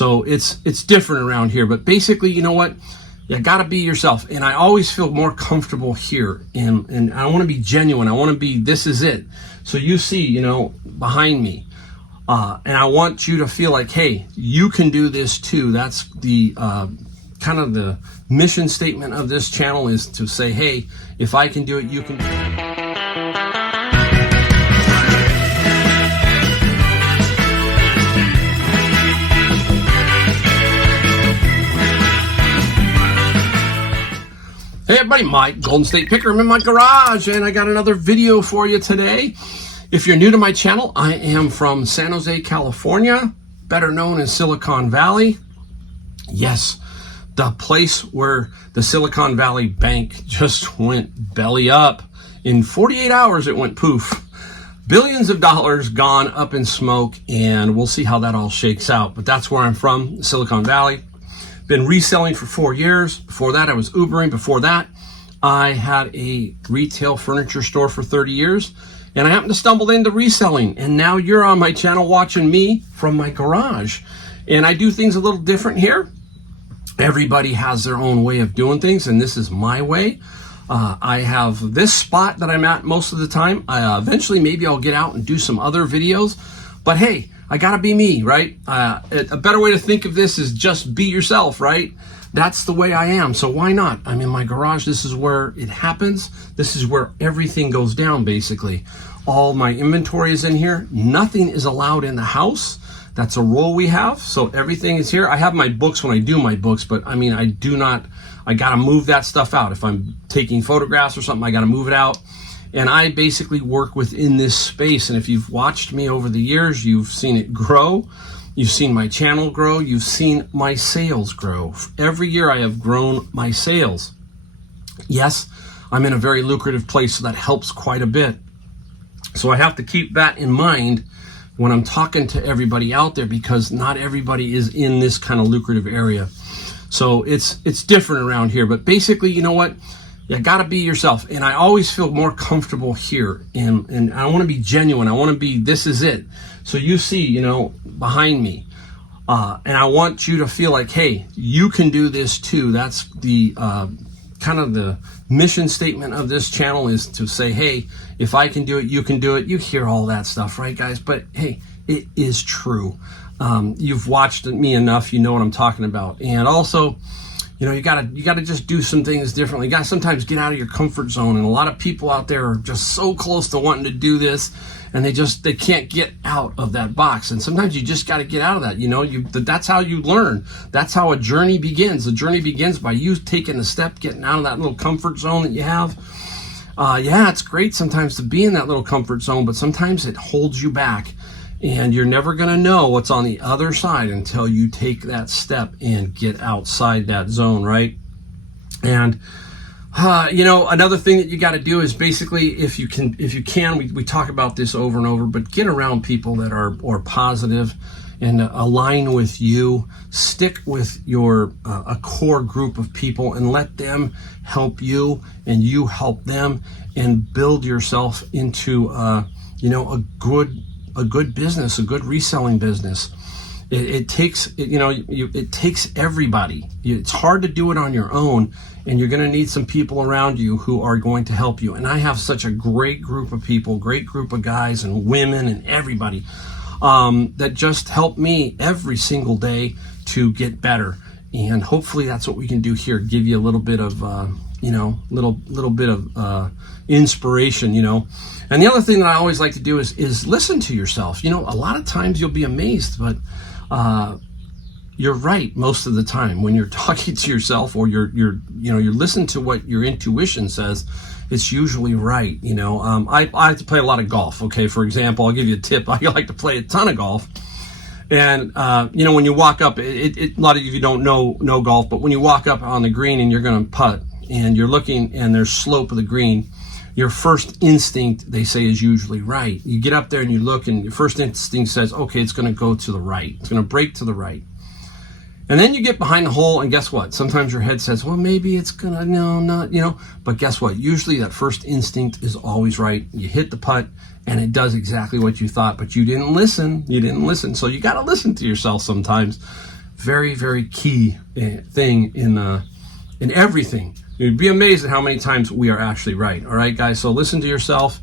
So it's different around here. But basically, you know what? You got to be yourself. And I always feel more comfortable here. And I want to be genuine. I want to be, this is it. So you see, you know, behind me. And I want you to feel like, hey, you can do this too. That's the kind of the mission statement of this channel, is to say, hey, if I can do it, you can do it. Hey everybody, Mike, Golden State Picker. I'm in my garage and I got another video for you today. If you're new to my channel, I am from San Jose, California, better known as Silicon Valley. Yes, the place where the Silicon Valley Bank just went belly up. In 48 hours, it went poof. Billions of dollars gone up in smoke, and we'll see how that all shakes out. But that's where I'm from, Silicon Valley. Been reselling for 4 years. Before that, I was Ubering. Before that, I had a retail furniture store for 30 years. And I happened to stumble into reselling. And now you're on my channel watching me from my garage. And I do things a little different here. Everybody has their own way of doing things, and this is my way. I have this spot that I'm at most of the time. Eventually, maybe I'll get out and do some other videos. But hey, I gotta be me, right? A better way to think of this is just be yourself, right? That's the way I am, so why not? I'm in my garage. This is where it happens. This is where everything goes down, basically. All my inventory is in here. Nothing is allowed in the house. That's a rule we have, so everything is here. I have my books when I do my books, but I mean, I gotta move that stuff out. If I'm taking photographs or something, I gotta move it out. And I basically work within this space. And if you've watched me over the years, you've seen it grow. You've seen my channel grow. You've seen my sales grow. Every year I have grown my sales. Yes, I'm in a very lucrative place, so that helps quite a bit. So I have to keep that in mind when I'm talking to everybody out there, because not everybody is in this kind of lucrative area. So it's different around here. But basically, you know what? You got to be yourself. And I always feel more comfortable here. And I want to be genuine. I want to be, this is it. So you see, you know, behind me. And I want you to feel like, hey, you can do this too. That's the kind of the mission statement of this channel, is to say, hey, if I can do it, you can do it. You hear all that stuff, right, guys? But hey, it is true. You've watched me enough. You know what I'm talking about. And also, you know, you gotta just do some things differently. You gotta sometimes get out of your comfort zone. And a lot of people out there are just so close to wanting to do this, and they can't get out of that box. And sometimes you just gotta get out of that. You know, that's how you learn. That's how a journey begins. The journey begins by you taking a step, getting out of that little comfort zone that you have. Yeah, it's great sometimes to be in that little comfort zone, but sometimes it holds you back. And you're never going to know what's on the other side until you take that step and get outside that zone, right? And, you know, another thing that you got to do is basically, if you can, we talk about this over and over, but get around people that are positive and align with you. Stick with your a core group of people and let them help you and you help them, and build yourself into, you know, a good business, a good reselling business. It takes everybody. It's hard to do it on your own, and you're going to need some people around you who are going to help you. And I have such a great group of people, great group of guys and women and everybody that just help me every single day to get better. And hopefully that's what we can do here, give you a little bit of you know, little bit of inspiration, you know. And the other thing that I always like to do is listen to yourself. You know, a lot of times you'll be amazed, but you're right most of the time when you're talking to yourself, or you're listening to what your intuition says. It's usually right. You know, I like to play a lot of golf. Okay, for example, I'll give you a tip. I like to play a ton of golf. And, you know, when you walk up, a lot of you don't know golf, but when you walk up on the green and you're going to putt, and you're looking and there's slope of the green, your first instinct, they say, is usually right. You get up there and you look, and your first instinct says, okay, it's going to go to the right. It's going to break to the right. And then you get behind the hole, and guess what? Sometimes your head says, well, maybe it's going to, no, not, you know. But guess what? Usually that first instinct is always right. You hit the putt, and it does exactly what you thought, but you didn't listen. You didn't listen. So you got to listen to yourself sometimes. very, very key thing in everything. You'd be amazed at how many times we are actually right. All right, guys. So listen to yourself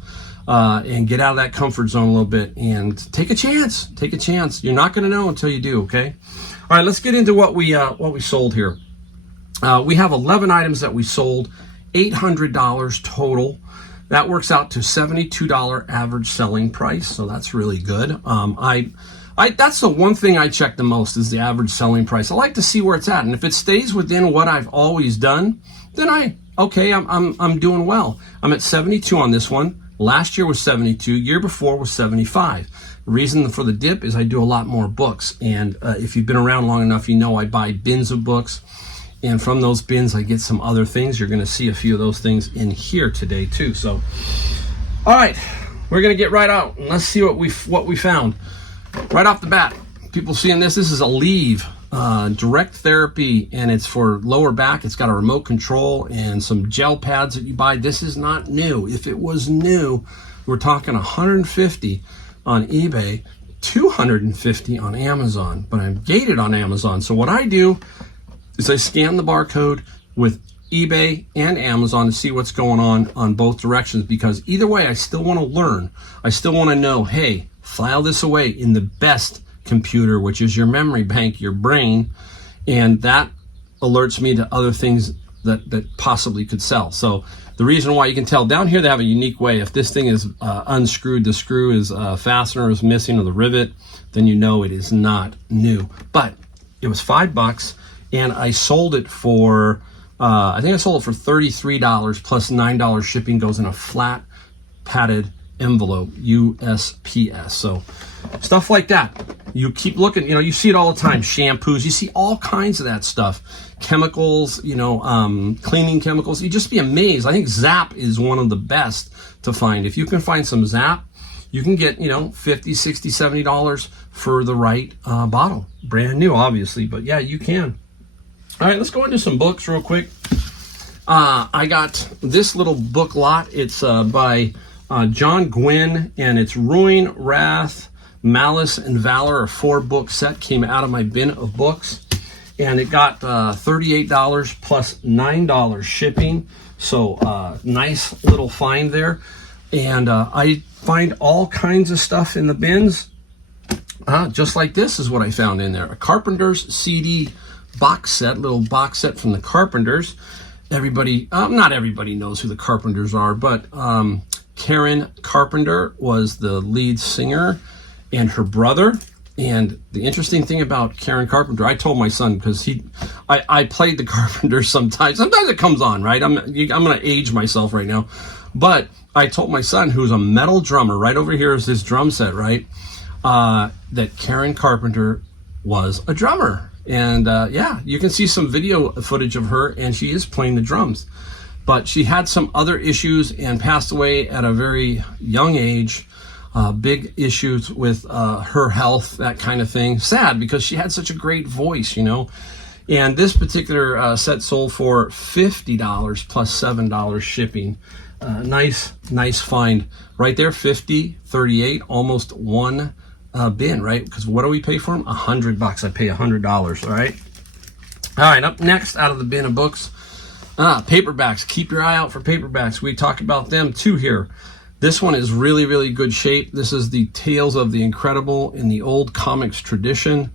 and get out of that comfort zone a little bit and take a chance. Take a chance. You're not going to know until you do. Okay. All right. Let's get into what we sold here. We have 11 items that we sold, $800 total. That works out to $72 average selling price. So that's really good. That's the one thing I check the most is the average selling price. I like to see where it's at, and if it stays within what I've always done, then I'm doing well. I'm at 72 on this one. Last year was 72. Year before was 75. The reason for the dip is I do a lot more books, and if you've been around long enough, you know I buy bins of books, and from those bins I get some other things. You're going to see a few of those things in here today too. So, all right, we're going to get right out and let's see what we found. Right off the bat, people seeing this is a Leave direct therapy, and it's for lower back. It's got a remote control and some gel pads that you buy. This is not new. If it was new, we're talking $150 on eBay, $250 on Amazon, but I'm gated on Amazon. So what I do is I scan the barcode with eBay and Amazon to see what's going on both directions, because either way, I still want to learn. I still want to know, hey, file this away in the best computer, which is your memory bank, your brain, and that alerts me to other things that possibly could sell. So the reason why you can tell down here, they have a unique way. If this thing is unscrewed, the screw is fastener is missing or the rivet, then you know it is not new. But it was $5, and I sold it for I think I sold it for $33 plus $9 shipping. Goes in a flat padded envelope, USPS. So stuff like that. You keep looking, you see it all the time. Shampoos, you see all kinds of that stuff. Chemicals, cleaning chemicals. You just be amazed. I think Zap is one of the best to find. If you can find some Zap, you can get, $50, $60, $70 for the right bottle. Brand new, obviously, but yeah, you can. All right, let's go into some books real quick. I got this little book lot. It's by John Gwynn, and it's Ruin, Wrath, Malice, and Valor, a 4-book set. Came out of my bin of books, and it got $38 plus $9 shipping. So nice little find there. And I find all kinds of stuff in the bins. Just like this is what I found in there. A Carpenter's CD box set, little box set from the Carpenters. Everybody, not everybody knows who the Carpenters are, but Karen Carpenter was the lead singer and her brother. And the interesting thing about Karen Carpenter, I told my son, because I played the Carpenters sometimes. Sometimes it comes on, right? I'm going to age myself right now. But I told my son, who's a metal drummer, right over here is this drum set, right? That Karen Carpenter was a drummer. And yeah, you can see some video footage of her, and she is playing the drums. But she had some other issues and passed away at a very young age. Big issues with her health, that kind of thing. Sad, because she had such a great voice, And this particular set sold for $50 plus $7 shipping. Nice find right there. 50, 38, almost one bin, right? Because what do we pay for them? $100. I pay $100. All right, up next out of the bin of books, paperbacks. Keep your eye out for paperbacks. We talk about them too here. This one is really, really good shape. This is the Tales of the Incredible in the old comics tradition.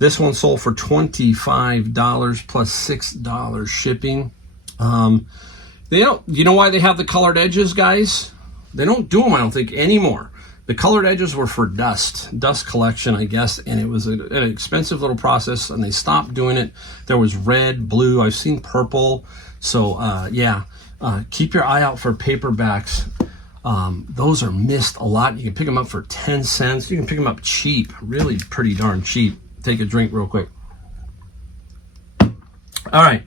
This one sold for $25 plus $6 shipping. You know why they have the colored edges, guys? They don't do them, I don't think, anymore. The colored edges were for dust collection, I guess, and it was an expensive little process, and they stopped doing it. There was red, blue, I've seen purple. So, keep your eye out for paperbacks. Those are missed a lot. You can pick them up for 10 cents. You can pick them up cheap, really pretty darn cheap. Take a drink real quick. All right,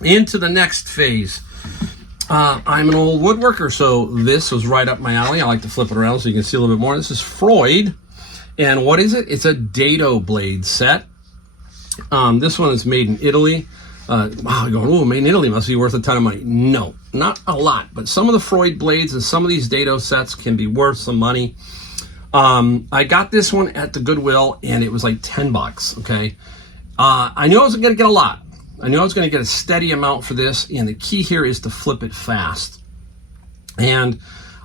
into the next phase. I'm an old woodworker, so this was right up my alley. I like to flip it around so you can see a little bit more. This is Freud, and what is it? It's a dado blade set. This one is made in Italy. Wow, you're going, oh, made in Italy must be worth a ton of money. No, not a lot, but some of the Freud blades and some of these dado sets can be worth some money. I got this one at the Goodwill, and it was like $10, okay? I knew I was going to get a lot. I knew I was going to get a steady amount for this, and the key here is to flip it fast. And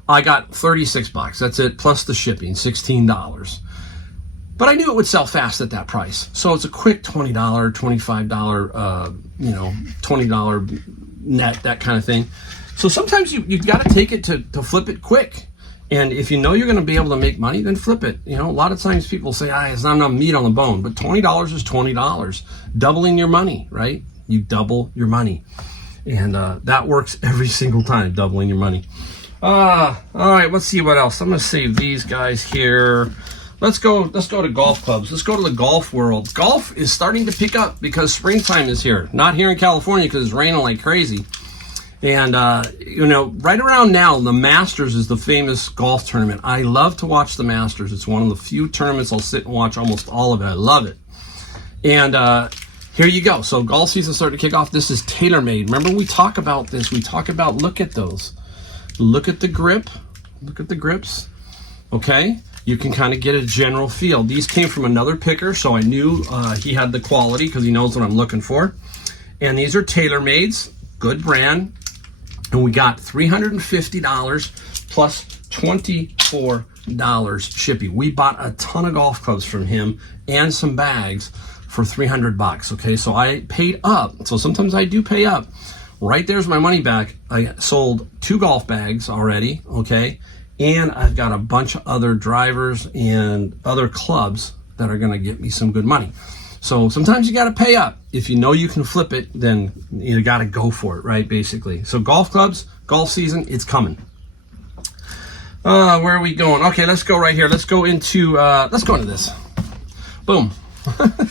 I got 36 bucks. That's it, plus the shipping, $16. But I knew it would sell fast at that price. So it's a quick $20, $25, $20 net, that kind of thing. So sometimes you've got to take it to flip it quick. And if you know you're going to be able to make money, then flip it. A lot of times people say, it's not enough meat on the bone. But $20 is $20. Doubling your money, right? You double your money. And that works every single time, doubling your money. All right, let's see what else. I'm going to save these guys here. Let's go to golf clubs. Let's go to the golf world. Golf is starting to pick up because springtime is here. Not here in California because it's raining like crazy. And, right around now, the Masters is the famous golf tournament. I love to watch the Masters. It's one of the few tournaments I'll sit and watch almost all of it. I love it. And here you go. So golf season starting to kick off. This is TaylorMade. Remember we talk about this. We talk about, look at those. Look at the grip. Look at the grips. Okay? You can kind of get a general feel. These came from another picker, so I knew he had the quality because he knows what I'm looking for. And these are TaylorMade's. Good brand. And we got $350 plus $24 shipping. We bought a ton of golf clubs from him and some bags for $300. Okay, so I paid up. So sometimes I do pay up. Right there's my money back. I sold 2 golf bags already. Okay, and I've got a bunch of other drivers and other clubs that are going to get me some good money. So sometimes you got to pay up. If you know you can flip it, then you got to go for it, right? Basically. So golf clubs, golf season, it's coming. Where are we going? Okay, let's go right here. Let's go into this. Boom.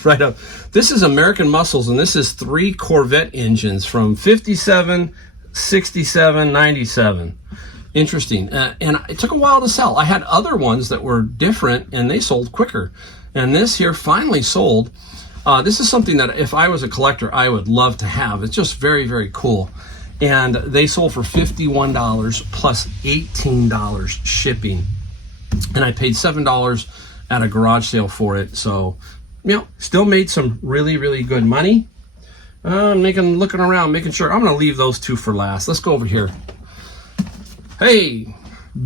Right up. This is American Muscles, and this is 3 Corvette engines from 57, 67, 97. Interesting. And it took a while to sell. I had other ones that were different, and they sold quicker. And this here finally sold. This is something that if I was a collector, I would love to have. It's just very, very cool. And they sold for $51 plus $18 shipping. And I paid $7 at a garage sale for it. So, still made some really, really good money. Looking around, making sure. I'm going to leave those 2 for last. Let's go over here. Hey,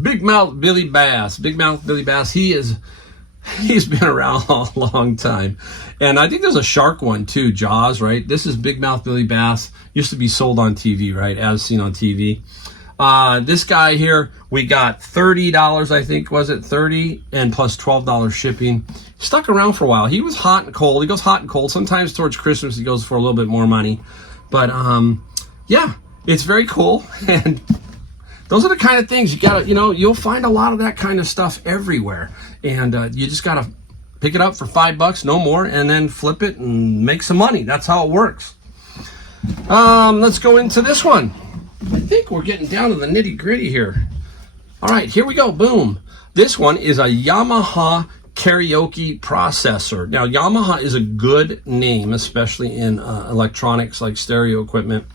Big Mouth Billy Bass. Big Mouth Billy Bass, he's been around a long time. And I think there's a shark one too, Jaws, right? This is Big Mouth Billy Bass. Used to be sold on TV, right? As seen on TV. This guy here, we got $30, I think, was it? 30 and plus $12 shipping. Stuck around for a while. He was hot and cold. He goes hot and cold. Sometimes towards Christmas, he goes for a little bit more money. But, yeah, it's very cool. And those are the kind of things you gotta, you'll find a lot of that kind of stuff everywhere. And you just gotta pick it up for $5, no more, and then flip it and make some money. That's how it works. Let's go into this one. I think we're getting down to the nitty gritty here. All right, here we go. Boom. This one is a Yamaha karaoke processor. Now, Yamaha is a good name, especially in electronics like stereo equipment.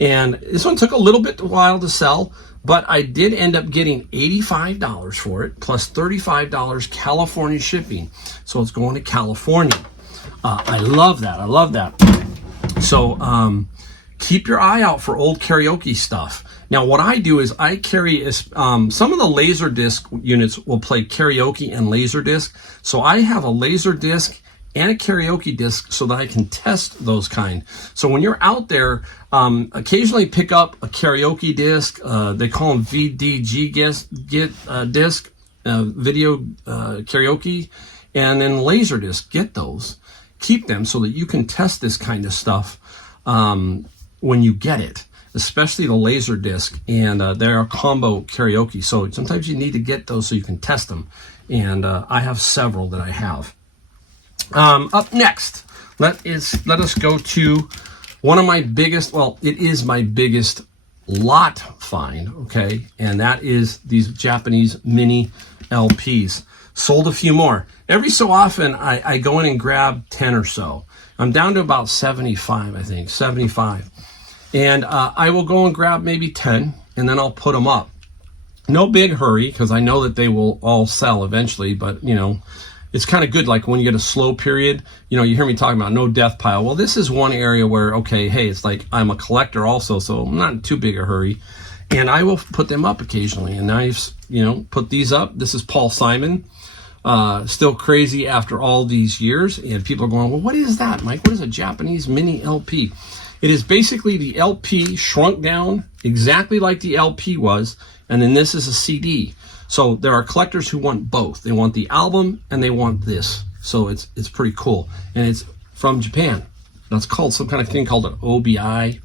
And this one took a little bit while to sell, but I did end up getting $85 for it, plus $35 California shipping. So it's going to California. I love that. I love that. So keep your eye out for old karaoke stuff. Now, what I do is I carry some of the laser disc units will play karaoke and laser disc. So I have a laser disc and a karaoke disc so that I can test those kind. So when you're out there, occasionally pick up a karaoke disc. They call them VDG disc, video karaoke, and then laser disc. Get those. Keep them so that you can test this kind of stuff when you get it, especially the laser disc. And they're a combo karaoke. So sometimes you need to get those so you can test them. And I have several that I have. Up next, let us go to one of my biggest, it is my biggest lot find, okay? And that is these Japanese mini LPs. Sold a few more. Every so often, I go in and grab 10 or so. I'm down to about 75, I think, 75. And I will go and grab maybe 10, and then I'll put them up. No big hurry, because I know that they will all sell eventually, but, it's kind of good, like when you get a slow period, you know, you hear me talking about no death pile. Well, this is one area where, okay, hey, it's like I'm a collector also, so I'm not in too big a hurry. And I will put them up occasionally. And I've, you know, put these up. This is Paul Simon. Still crazy after all these years. And people are going, well, what is that, Mike? What is a Japanese mini LP? It is basically the LP shrunk down exactly like the LP was. And then this is a CD. So there are collectors who want both. They want the album and they want this. So it's pretty cool. And it's from Japan. That's called some kind of thing called an OBI.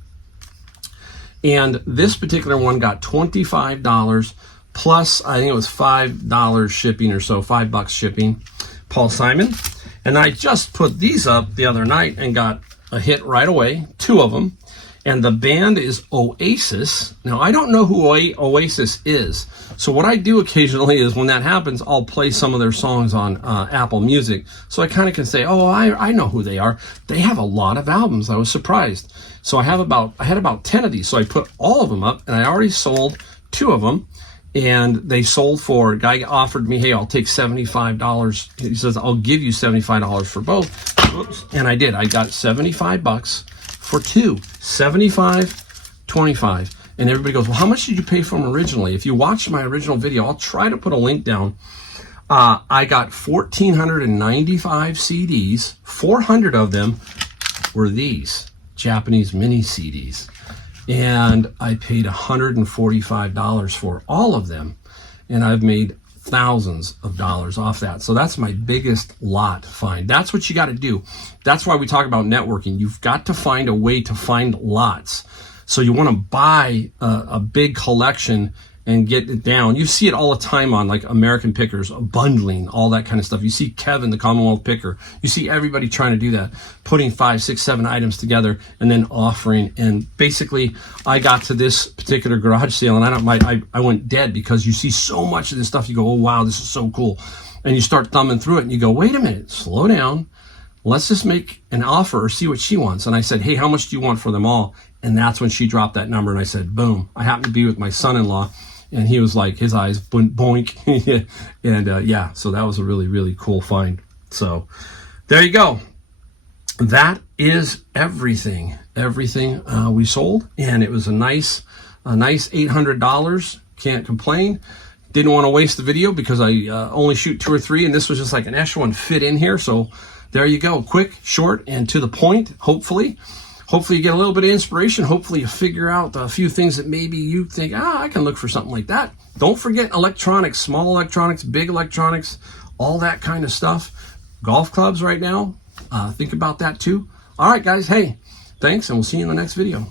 And this particular one got $25 plus, I think it was $5 shipping or so, $5 shipping. Paul Simon. And I just put these up the other night and got a hit right away, 2 of them. And the band is Oasis. Now, I don't know who Oasis is. So what I do occasionally is when that happens, I'll play some of their songs on Apple Music. So I kind of can say, oh, I know who they are. They have a lot of albums. I was surprised. So I had about 10 of these. So I put all of them up, and I already sold 2 of them. And they sold for, a guy offered me, hey, I'll take $75. He says, I'll give you $75 for both. Oops. And I did. I got $75 for 2. 75, 25. And everybody goes, well, how much did you pay for them originally? If you watch my original video, I'll try to put a link down. I got 1,495 CDs. 400 of them were these Japanese mini CDs. And I paid $145 for all of them. And I've made thousands of dollars off that. So that's my biggest lot find. That's what you got to do. That's why we talk about networking. You've got to find a way to find lots. So you want to buy a big collection and get it down. You see it all the time on like American Pickers, bundling, all that kind of stuff. You see Kevin, the Commonwealth Picker. You see everybody trying to do that, putting 5, 6, 7 items together and then offering. And basically, I got to this particular garage sale and I went dead because you see so much of this stuff. You go, oh, wow, this is so cool. And you start thumbing through it and you go, wait a minute, slow down. Let's just make an offer or see what she wants. And I said, hey, how much do you want for them all? And that's when she dropped that number. And I said, boom. I happened to be with my son-in-law. And he was like, his eyes boink. And yeah, so that was a really, really cool find. So there you go. That is everything we sold. And it was a nice $800. Can't complain. Didn't want to waste the video because I only shoot 2 or 3. And this was just like an extra one fit in here. So there you go. Quick, short, and to the point, hopefully. Hopefully you get a little bit of inspiration. Hopefully you figure out a few things that maybe you think, I can look for something like that. Don't forget electronics, small electronics, big electronics, all that kind of stuff. Golf clubs right now. Think about that too. All right, guys. Hey, thanks, and we'll see you in the next video.